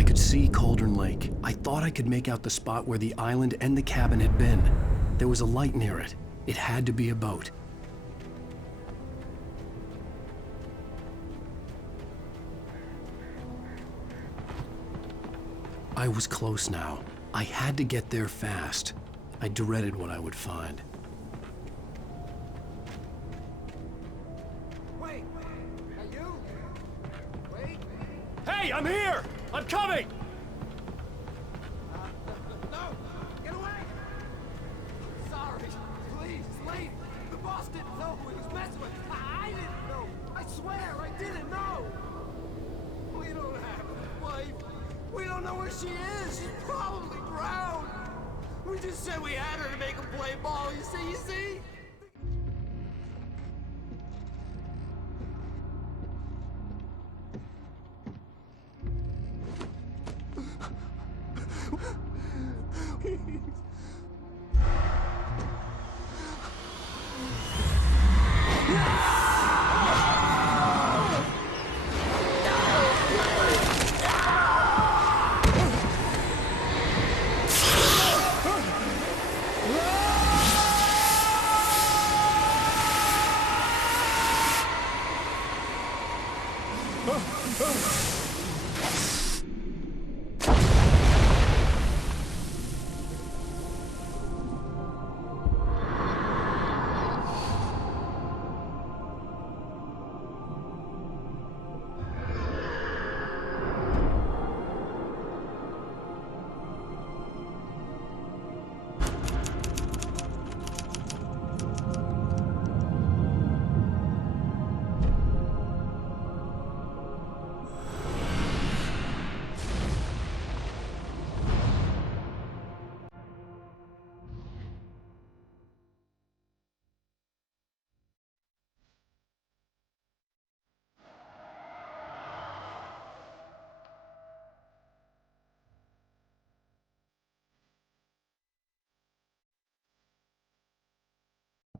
I could see Cauldron Lake. I thought I could make out the spot where the island and the cabin had been. There was a light near it. It had to be a boat. I was close now. I had to get there fast. I dreaded what I would find. Wait! Are you? Wait! Hey, I'm here! I'm coming! No! Get away! Sorry. Please, late. The boss didn't know who he was messing with. I didn't know. I swear, I didn't know. We don't have a wife. We don't know where she is. She's probably drowned. We just said we had her to make him play ball. You see?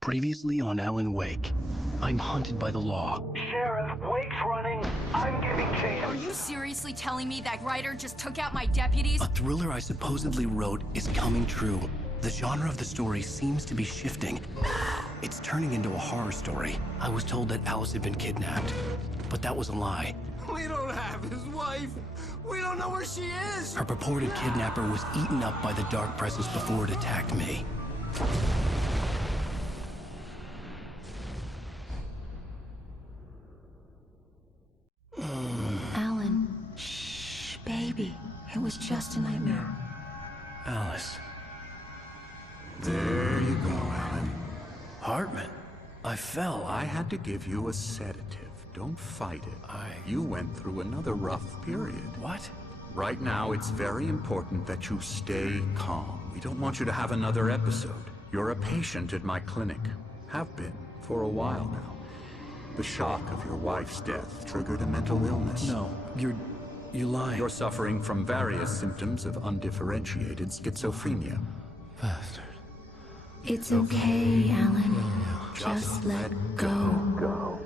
Previously on Alan Wake, I'm hunted by the law. Sheriff, Wake's running. I'm giving chase. Are you seriously telling me that writer just took out my deputies? A thriller I supposedly wrote is coming true. The genre of the story seems to be shifting. It's turning into a horror story. I was told that Alice had been kidnapped, but that was a lie. We don't have his wife. We don't know where she is. Her purported kidnapper was eaten up by the dark presence before it attacked me. Alan, shh, baby. It was just a nightmare. Alice. There you go, Alan. Hartman. I fell. I had to give you a sedative. Don't fight it. You went through another rough period. What? Right now, it's very important that you stay calm. We don't want you to have another episode. You're a patient at my clinic. Have been for a while now. The shock of your wife's death triggered a mental illness. No, you're lying. You're suffering from various symptoms of undifferentiated schizophrenia. Bastard. It's okay, Alan. Just let go.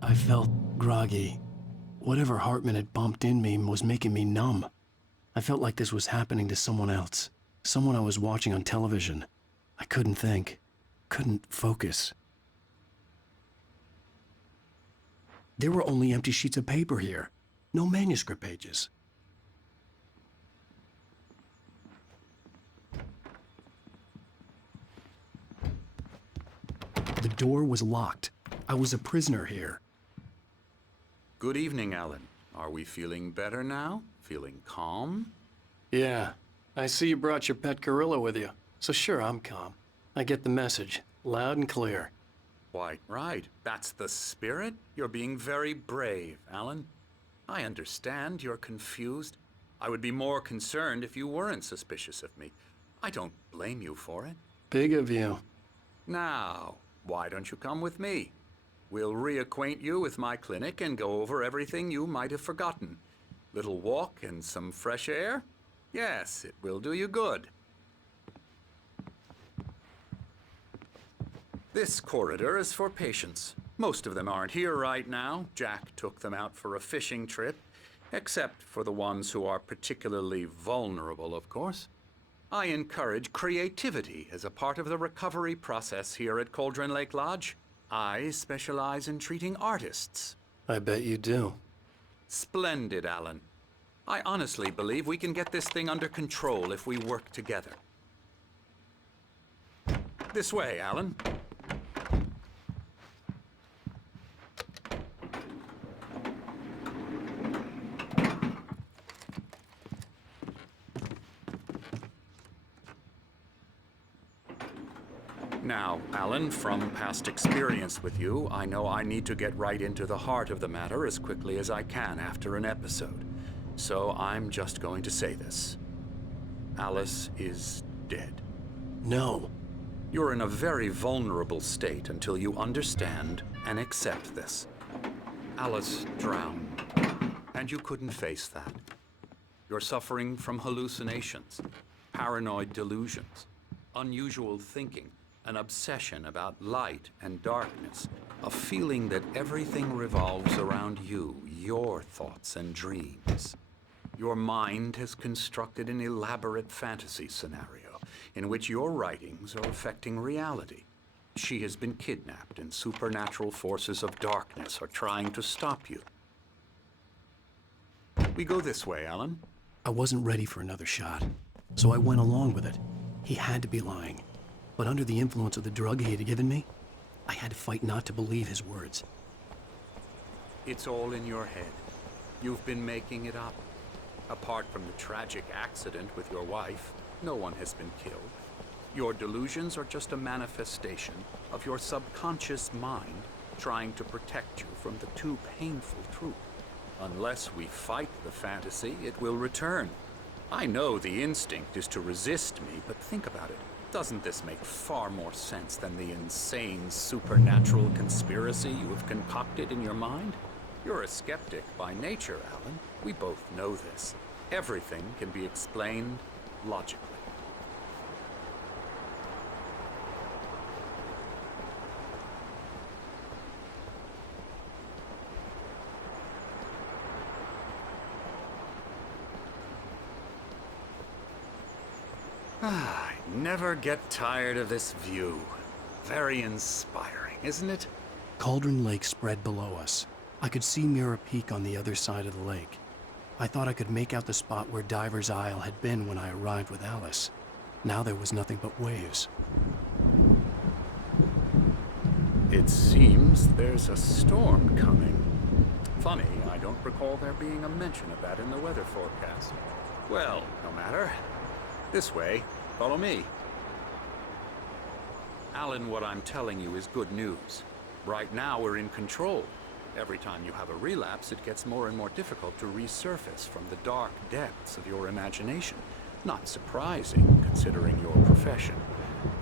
I felt groggy. Whatever Hartman had bumped in me was making me numb. I felt like this was happening to someone else. Someone I was watching on television. I couldn't think. Couldn't focus. There were only empty sheets of paper here. No manuscript pages. The door was locked. I was a prisoner here. Good evening, Alan. Are we feeling better now? Feeling calm? Yeah. I see you brought your pet gorilla with you. So sure, I'm calm. I get the message. Loud and clear. Why, right. That's the spirit. You're being very brave, Alan. I understand you're confused. I would be more concerned if you weren't suspicious of me. I don't blame you for it. Big of you. Now, why don't you come with me? We'll reacquaint you with my clinic and go over everything you might have forgotten. Little walk and some fresh air? Yes, it will do you good. This corridor is for patients. Most of them aren't here right now. Jack took them out for a fishing trip, except for the ones who are particularly vulnerable, of course. I encourage creativity as a part of the recovery process here at Cauldron Lake Lodge. I specialize in treating artists. I bet you do. Splendid, Alan. I honestly believe we can get this thing under control if we work together. This way, Alan. Now, Alan, from past experience with you, I know I need to get right into the heart of the matter as quickly as I can after an episode. So I'm just going to say this. Alice is dead. No. You're in a very vulnerable state until you understand and accept this. Alice drowned, and you couldn't face that. You're suffering from hallucinations, paranoid delusions, unusual thinking, an obsession about light and darkness, a feeling that everything revolves around you, your thoughts and dreams. Your mind has constructed an elaborate fantasy scenario in which your writings are affecting reality. She has been kidnapped and supernatural forces of darkness are trying to stop you. We go this way, Alan. I wasn't ready for another shot, so I went along with it. He had to be lying. But under the influence of the drug he had given me, I had to fight not to believe his words. It's all in your head. You've been making it up. Apart from the tragic accident with your wife, no one has been killed. Your delusions are just a manifestation of your subconscious mind trying to protect you from the too painful truth. Unless we fight the fantasy, it will return. I know the instinct is to resist me, but think about it. Doesn't this make far more sense than the insane supernatural conspiracy you have concocted in your mind? You're a skeptic by nature, Alan. We both know this. Everything can be explained logically. I never get tired of this view. Very inspiring, isn't it? Cauldron Lake spread below us. I could see Mirror Peak on the other side of the lake. I thought I could make out the spot where Diver's Isle had been when I arrived with Alice. Now there was nothing but waves. It seems there's a storm coming. Funny, I don't recall there being a mention of that in the weather forecast. Well, no matter. This way. Follow me. Alan, what I'm telling you is good news. Right now, we're in control. Every time you have a relapse, it gets more and more difficult to resurface from the dark depths of your imagination. Not surprising, considering your profession.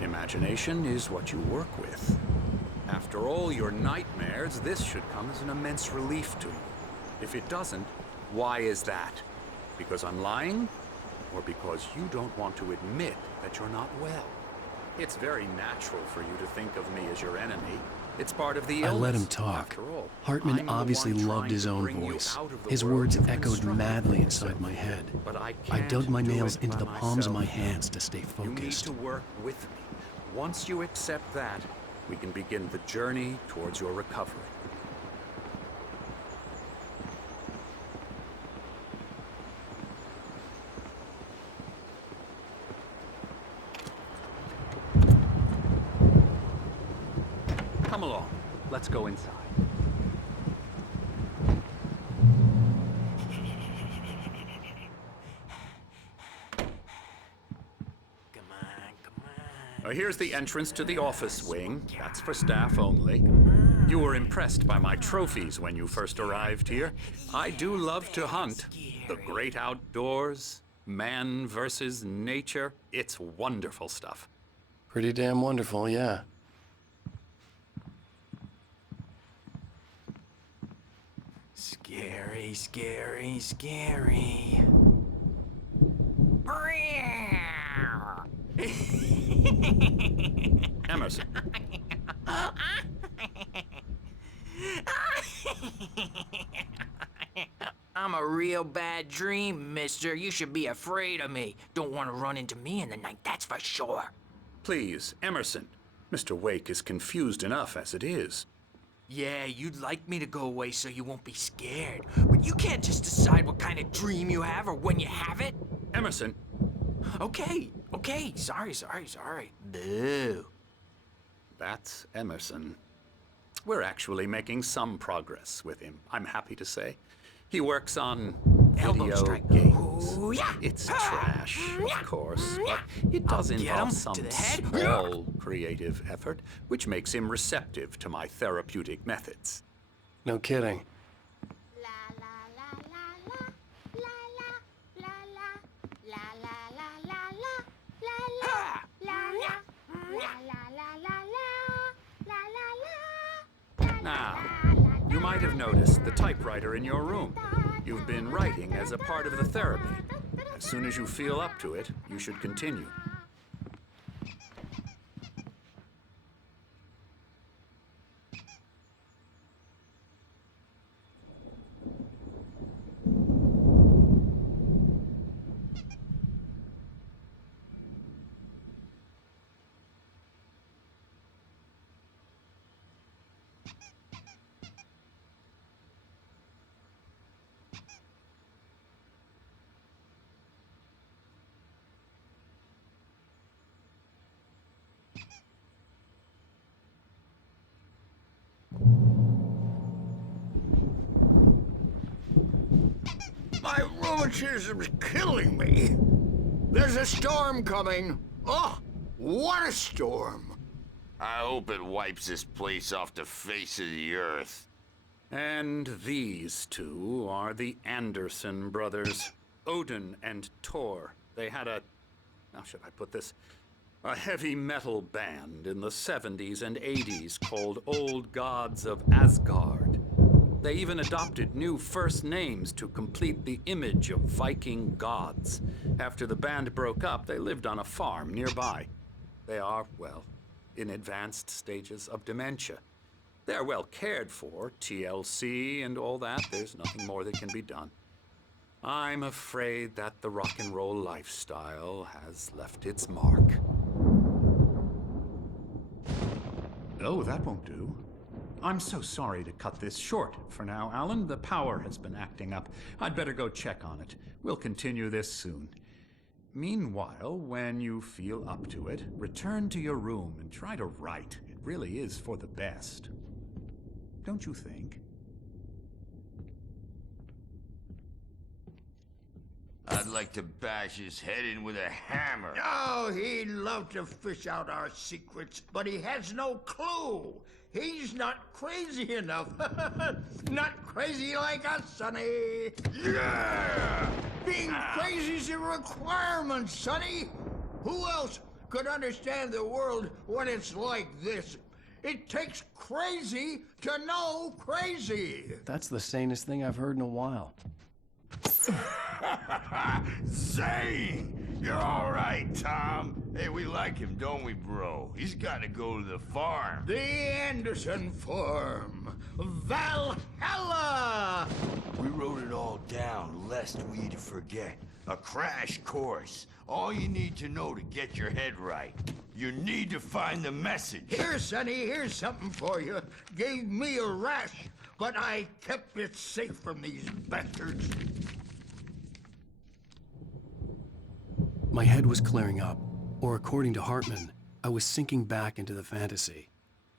Imagination is what you work with. After all your nightmares, this should come as an immense relief to you. If it doesn't, why is that? Because I'm lying? Or because you don't want to admit that you're not well? It's very natural for you to think of me as your enemy. It's part of the illness. I let him talk. After all, Hartman I'm the obviously one loved trying his to own bring you voice. out of the His world words you've echoed constructed madly for inside yourself. my head. But I I dug can't my do nails it into by the palms of my myself. hands to stay You need focused. to work with me. Once you accept that, we can begin the journey towards your recovery. Come along. Let's go inside. Here's the entrance to the office wing. That's for staff only. You were impressed by my trophies when you first arrived here. I do love to hunt. The great outdoors, man versus nature. It's wonderful stuff. Pretty damn wonderful, yeah. Scary, scary, scary. Emerson. I'm a real bad dream, mister. You should be afraid of me. Don't want to run into me in the night, that's for sure. Please, Emerson. Mr. Wake is confused enough as it is. Yeah, you'd like me to go away so you won't be scared. But you can't just decide what kind of dream you have or when you have it. Emerson, Okay, sorry. Boo. that's Emerson. We're actually making some progress with him, I'm happy to say. He works on Elbow video strike. games. Ooh, yeah. It's trash, of course, but it does Get involve him some to the head. small creative effort, which makes him receptive to my therapeutic methods. No kidding. Now, you might have noticed the typewriter in your room. You've been writing as a part of the therapy. As soon as you feel up to it, you should continue. My rheumatism's killing me. There's a storm coming. Oh, what a storm. I hope it wipes this place off the face of the earth. And these two are the Anderson brothers, Odin and Thor. They had how should I put this? A heavy metal band in the 70s and 80s called Old Gods of Asgard. They even adopted new first names to complete the image of Viking gods. After the band broke up, they lived on a farm nearby. They are, well, in advanced stages of dementia. They're well cared for, TLC and all that. There's nothing more that can be done. I'm afraid that the rock and roll lifestyle has left its mark. Oh, that won't do. I'm so sorry to cut this short for now, Alan. The power has been acting up. I'd better go check on it. We'll continue this soon. Meanwhile, when you feel up to it, return to your room and try to write. It really is for the best. Don't you think? I'd like to bash his head in with a hammer. Oh, he'd love to fish out our secrets, but he has no clue. He's not crazy enough. Not crazy like us, Sonny. Yeah! Being crazy's a requirement, Sonny. Who else could understand the world when it's like this? It takes crazy to know crazy. That's the sanest thing I've heard in a while. Zane! You're all right, Tom. Hey, we like him, don't we, bro? He's got to go to the farm. The Anderson Farm. Valhalla! We wrote it all down, lest we forget. A crash course. All you need to know to get your head right. You need to find the message. Here, Sonny, here's something for you. Gave me a rash, but I kept it safe from these bastards. My head was clearing up, or according to Hartman, I was sinking back into the fantasy.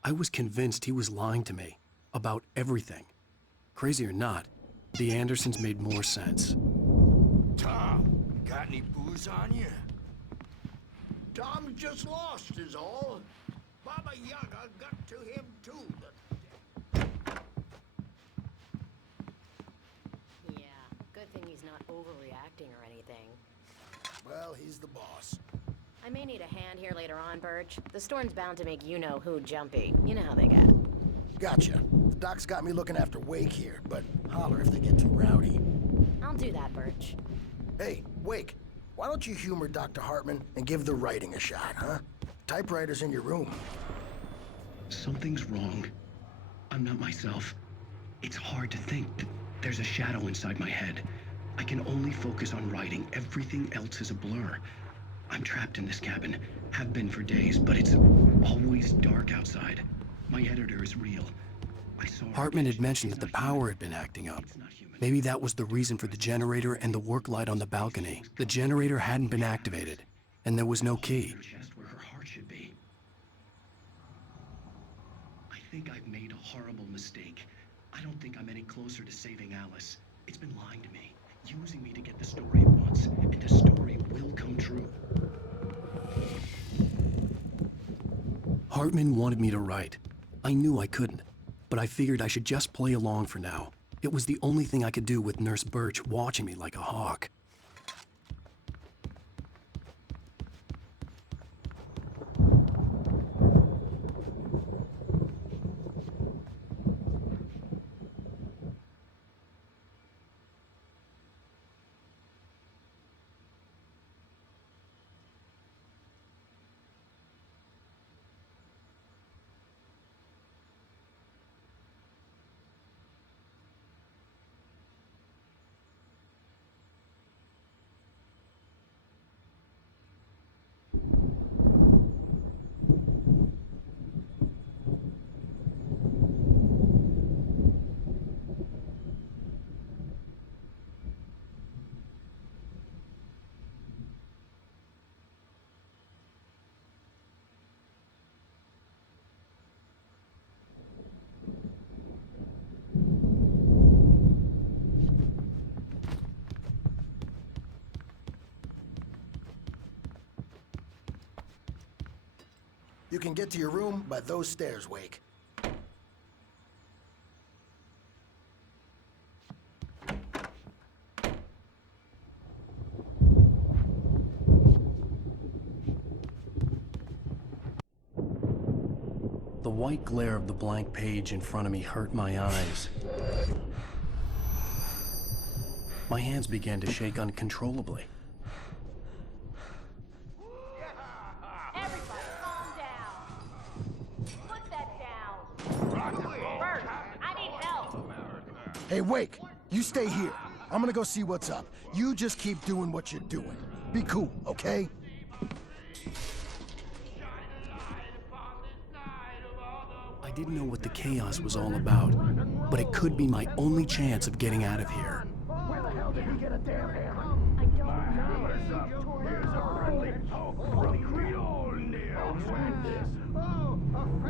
I was convinced he was lying to me about everything. Crazy or not, the Andersons made more sense. Tom, got any booze on you? Tom's just lost is all. Baba Yaga got to him too. Yeah, good thing he's not overreacting or anything. Well, he's the boss. I may need a hand here later on, Birch. The storm's bound to make you-know-who jumpy. You know how they get. Gotcha. The doc's got me looking after Wake here, but holler if they get too rowdy. I'll do that, Birch. Hey, Wake, why don't you humor Dr. Hartman and give the writing a shot, huh? Typewriter's in your room. Something's wrong. I'm not myself. It's hard to think that there's a shadow inside my head. I can only focus on writing. Everything else is a blur. I'm trapped in this cabin. Have been for days, but it's always dark outside. My editor is real. Hartman had mentioned that the power had been acting up. Maybe that was the reason for the generator and the work light on the balcony. The generator hadn't been activated, and there was no key. Where her heart should be. I think I've made a horrible mistake. I don't think I'm any closer to saving Alice. It's been lying to me, using me to get the story it wants, and the story will come true. Hartman wanted me to write. I knew I couldn't, but I figured I should just play along for now. It was the only thing I could do with Nurse Birch watching me like a hawk. You can get to your room by those stairs, Wake. The white glare of the blank page in front of me hurt my eyes. My hands began to shake uncontrollably. Everybody, calm down. Put that down. Birch, I need help. Hey, Wake, you stay here. I'm gonna go see what's up. You just keep doing what you're doing. Be cool, okay? I didn't know what the chaos was all about, but it could be my only chance of getting out of here. Where the hell did he get a damn hammer?